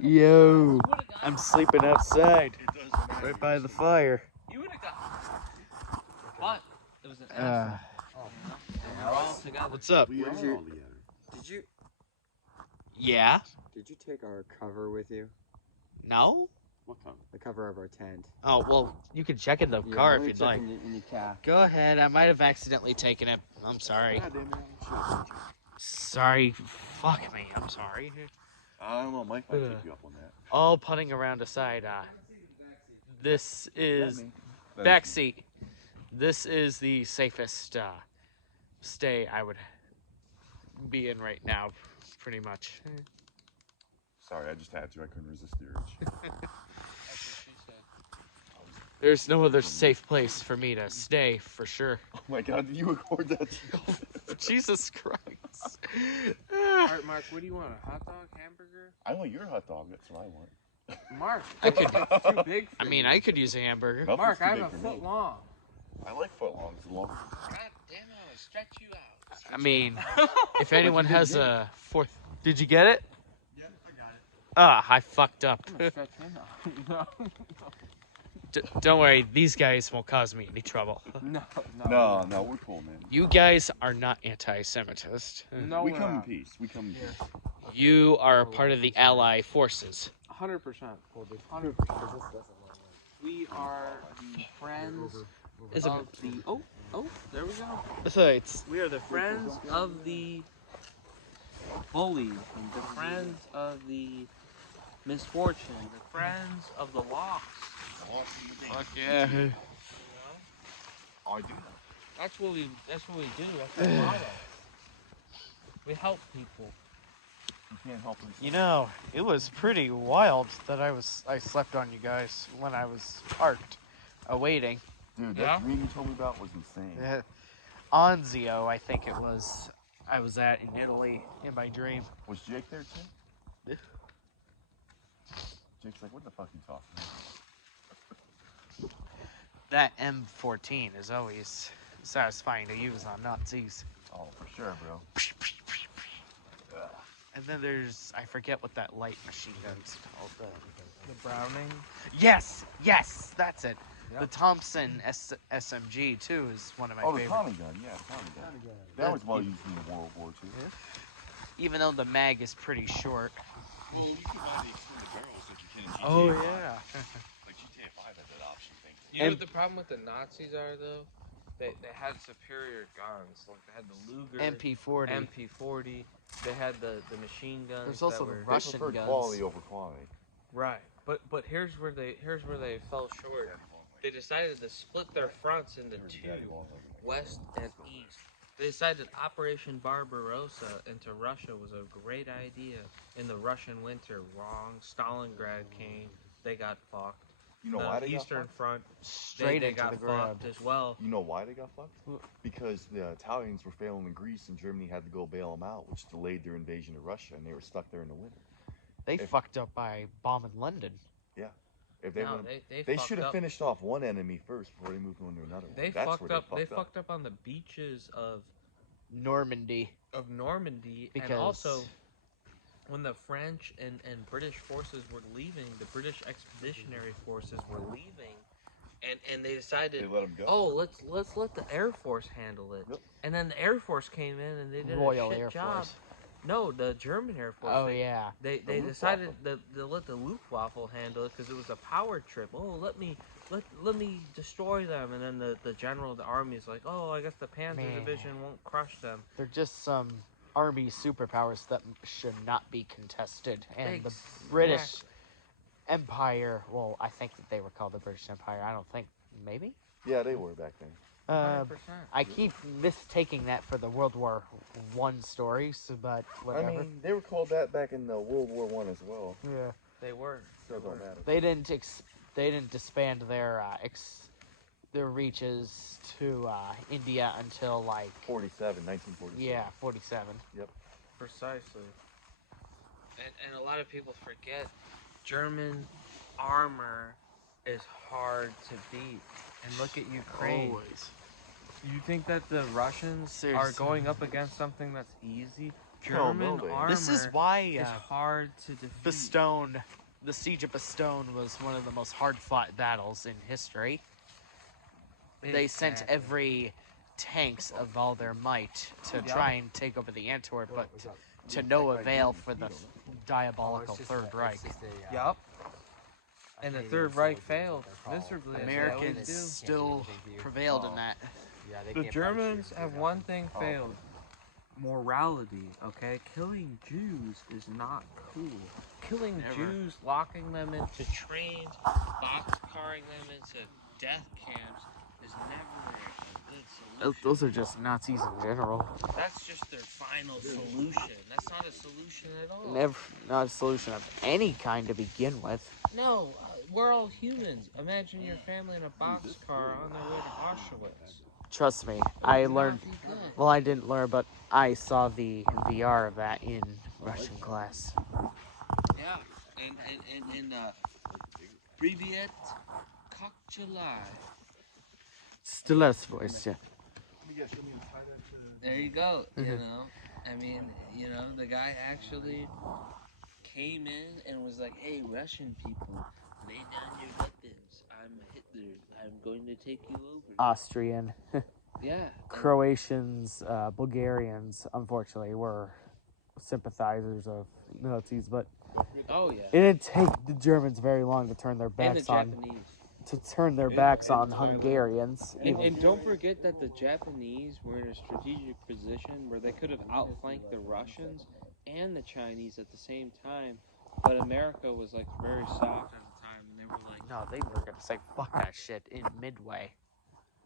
Yo, I'm sleeping outside, right by the fire. You would have got. But it was an accident. And we're all together. What's up? We are all together. Yeah? Did you take our cover with you? No? What cover? The cover of our tent. Oh, well, you can check in the car if you'd like. In your car. Go ahead, I might have accidentally taken it. I'm sorry. God damn it, I'm sure. Sorry, fuck me, I'm sorry. I don't know, Mike might take you up on that. All punning around aside, this is backseat. This is the safest stay I would be in right now, pretty much. Sorry, I just had to. I couldn't resist the urge. There's no other safe place for me to stay, for sure. Oh my God, did you record that? Jesus Christ. Alright, Mark, what do you want? A hot dog, hamburger? I want your hot dog. That's what I want. Mark, I could- it's too big for I mean, you. I could use a hamburger. Nothing's Mark, too I have big a for foot me. long. I like foot longs. Long. God damn it, I'll stretch you out. I mean, if anyone has a fourth... Did you get it? Yeah, I got it. Ah, I fucked up. I'm gonna stretch him out. Don't worry, these guys won't cause me any trouble. No, No, we're cool, man. You guys are not anti-Semitist. No, We we're come in not. peace. We come in peace. You are a part of the Ally forces. 100%. 100%. We are the friends Is it- of the... Oh, there we go. Besides, We are the friends of the bullies, and the friends of the misfortune, the friends of the lost. fuck yeah. Oh, I do know. That's what we do. That's our motto. We help people. You can't help it. You know, it was pretty wild that I slept on you guys when I was parked, awaiting. Dude, Yeah? that dream you told me about was insane. Anzio, I think it was. I was at in Italy in my dream. Was Jake there too? Yeah. Jake's like, what the fuck are you talking about? That M14 is always satisfying to use on Nazis. Oh, for sure, bro. And then there's, I forget what that light machine gun's called. The Browning. Yes, that's it. Yeah. The Thompson SMG too is one of my Oh, the favorite. Tommy gun, yeah, Tommy gun. That was well used in World War II. Even though the mag is pretty short. Well, you can buy the extended barrels like you can in GTA. Oh yeah. Like GTA 5 had that option thing. You know what the problem with the Nazis are though? They had superior guns. Like they had the Luger, MP40. MP40. They had the machine guns. There's also that the were, Russian They preferred guns. quality over quantity. Right. But here's where they fell short. They decided to split their fronts into two, west and east. They decided Operation Barbarossa into Russia was a great idea. In the Russian winter, wrong. Stalingrad came. They got fucked. You know why The they Eastern got fucked? Front, Straight they into got the ground. fucked as well. You know why they got fucked? Wh- Because the Italians were failing in Greece and Germany had to go bail them out, which delayed their invasion of Russia, and they were stuck there in the winter. They If- fucked up by bombing London. If they No, would've- they they fucked should have up. finished off one enemy first before they moved on to another one. They That's fucked where up. They fucked fucked up on the beaches Normandy. of Normandy, Because and also when the French and British forces were leaving, the British expeditionary forces were leaving, and they They decided, let them go. oh, let's let the Air Force handle it. Yep. And then the Air Force came in and they did Royal a shit Air job. Force. No, the German Air Force. Oh yeah. They Luftwaffe. decided that they let the Luftwaffe handle it because it was a power trip. Oh, let me destroy them, and then the general of the army is like, oh, I guess the Panzer Man. Division won't crush them. They're just some army superpowers that should not be contested. And the British Empire, well, I think that they were called the British Empire. I don't think, maybe? Yeah, they were back then. 100%. I keep mistaking that for the World War One stories, but whatever. I mean, they were called that back in World War One as well. yeah. They were. So it don't matter. They didn't disband their reaches to India until like 1947. yeah 47. Precisely. And a lot of people forget German armor is hard to beat. And look at Ukraine. Always. You think that the Russians are Seriously. going up against something that's easy? Hell no, German they- armor This is why is hard to defeat. the Siege of Bastogne was one of the most hard-fought battles in history. They sent Exactly. every tanks of all their might to Yep. try and take over the Antwerp, but to no avail for the diabolical Third Reich. Yup. And the Third Reich failed miserably. as they always Americans do. still prevailed in that. The Germans have one thing failed. Morality, okay? Killing Jews is not cool. Killing Never. Jews, locking them into trains, boxcarring them into death camps is never a good solution. Those are just Nazis in general. That's just their final solution. That's not a solution at all. Never, not a solution of any kind to begin with. No, we're all humans. Imagine your family in a boxcar on their way to Auschwitz. Trust me, It I would not learned. be good. Well, I didn't learn, but I saw the VR of that in Russian class. Yeah, and Privyet Kokchalai. Здравствуйте. There you go. You Mhm. know, I mean, you know, the guy actually came in and was like, "Hey, Russian people, lay down your weapons. I'm Hitler. I'm going to take you over." Austrian, Yeah. and- Croatians, Bulgarians, unfortunately, were sympathizers of Nazis, but Oh yeah. it didn't take the Germans very long to turn their And the backs on Japanese. Hungarians. And don't forget that the Japanese were in a strategic position where they could have outflanked the Russians and the Chinese at the same time, but America was like very soft at the time, and they were like, No, they were gonna say fuck that shit in Midway.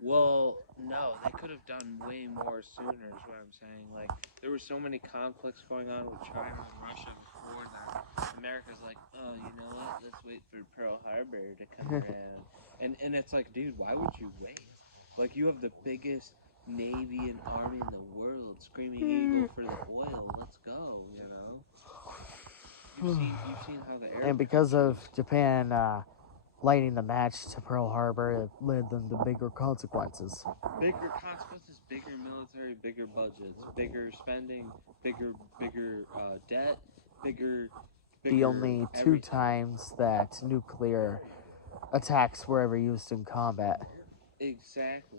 well, no, they could have done way more sooner, is what I'm saying. Like, there were so many conflicts going on with China and Russia before that. America's like, oh, you know what? Let's wait for Pearl Harbor to come around. And it's like, dude, why would you wait? Like, you have the biggest navy and army in the world, screaming eagle for the oil. Let's go, you know? You've seen how the air And because of Japan lighting the match to Pearl Harbor, it led them to bigger consequences. bigger consequences, bigger military, bigger budgets, bigger spending, bigger debt, bigger. The only two everything. times that nuclear attacks were ever used in combat. Exactly.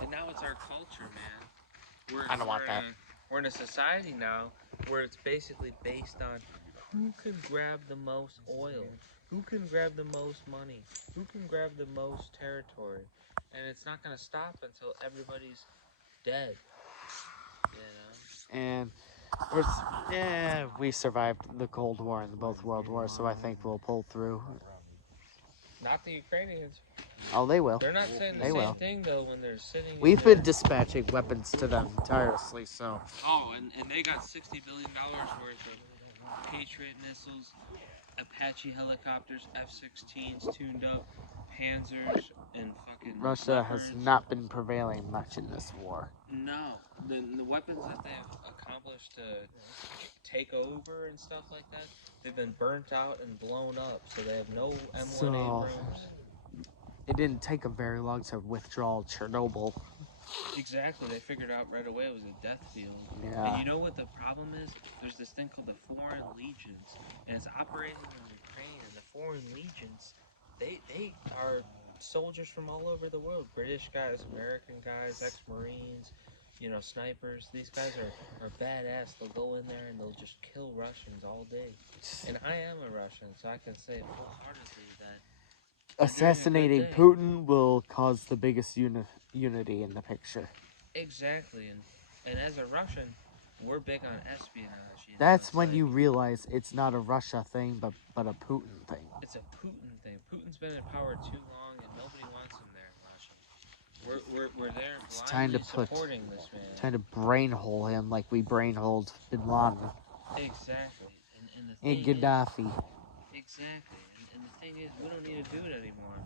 And now it's our culture, man. I don't want that. We're in a society now where it's basically based on who can grab the most oil, who can grab the most money, who can grab the most territory, and it's not gonna stop until everybody's dead. You know. And we survived the Cold War and both World Wars, so I think we'll pull through. Not the Ukrainians. Oh, they will. They're not saying the They same will. thing though when they're sitting. in We've their- been dispatching weapons to them tirelessly, so. Oh, and they got $60 billion worth of Patriot missiles, Apache helicopters, F-16s tuned up, Panzers, and fucking. Russia has Leopards. not been prevailing much in this war. No, the weapons that they've accomplished to take over and stuff like that, they've been burnt out and blown up, so they have no M1 So- Abrams. It didn't take them very long to withdraw Chernobyl. Exactly, they figured out right away it was a death field. And Yeah. you know what the problem is? There's this thing called the Foreign Legions, and it's operating in Ukraine. And the Foreign Legions, they are soldiers from all over the world. British guys, American guys, ex-Marines, you know, snipers. These guys are badass. They'll go in there and they'll just kill Russians all day. And I am a Russian, so I can say full-heartedly that Assassinating day. Putin will cause the biggest unity in the picture. exactly. And as a Russian, we're big on espionage. You know? That's It's when like- you realize it's not a Russia thing, but a Putin thing. It's a Putin thing. Putin's been in power too long, and nobody wants him there in Russia. We're there It's time blindly to put- supporting this man. Trying to brainhole him like we brainholed Bin Laden Exactly. And the and thing is, Gaddafi. exactly. And the thing is, we don't need to do it anymore.